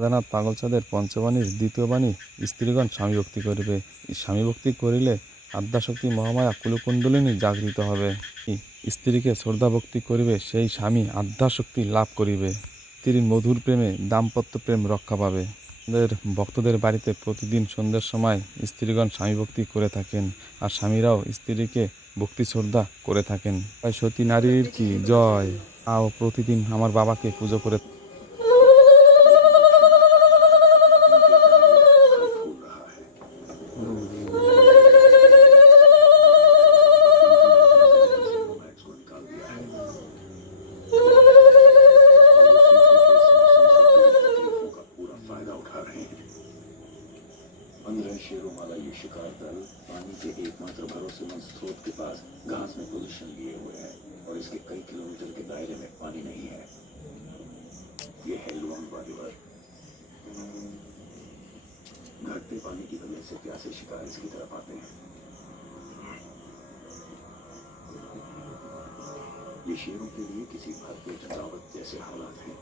রাধানাথ পাগলচাঁদের পঞ্চবাণীর দ্বিতীয় বাণী স্ত্রীগণ স্বামী ভক্তি করিবে। স্বামী ভক্তি করিলে আদ্যাশক্তি মহামায়া কুলকুণ্ডলিনী জাগৃত হবে। স্ত্রীকে শ্রদ্ধা ভক্তি করিবে, সেই স্বামী আদ্যাশক্তি লাভ করিবে। স্ত্রীর মধুর প্রেমে দাম্পত্য প্রেম রক্ষা পাবে। আমাদের ভক্তদের বাড়িতে প্রতিদিন সন্ধ্যের সময় স্ত্রীগণ স্বামী ভক্তি করে থাকেন আর স্বামীরাও স্ত্রীকে ভক্তি শ্রদ্ধা করে থাকেন। তাই সতী নারীর কি জয়? আও প্রতিদিন আমার বাবাকে পুজো করে उठा रहे हैं। पंद्रह शेरों वाला ये शिकार दल पानी के एकमात्र भरोसेमंद स्रोत के पास घास में पोजीशन लिए हुए है और इसके कई किलोमीटर के दायरे में पानी नहीं है। ये है लुआंग रिवर घटते पानी की वजह से प्यासे शिकार इसकी तरफ़ आते हैं। ये शेरों के लिए किसी भारतीय चंद्रावत जैसे हालात हैं।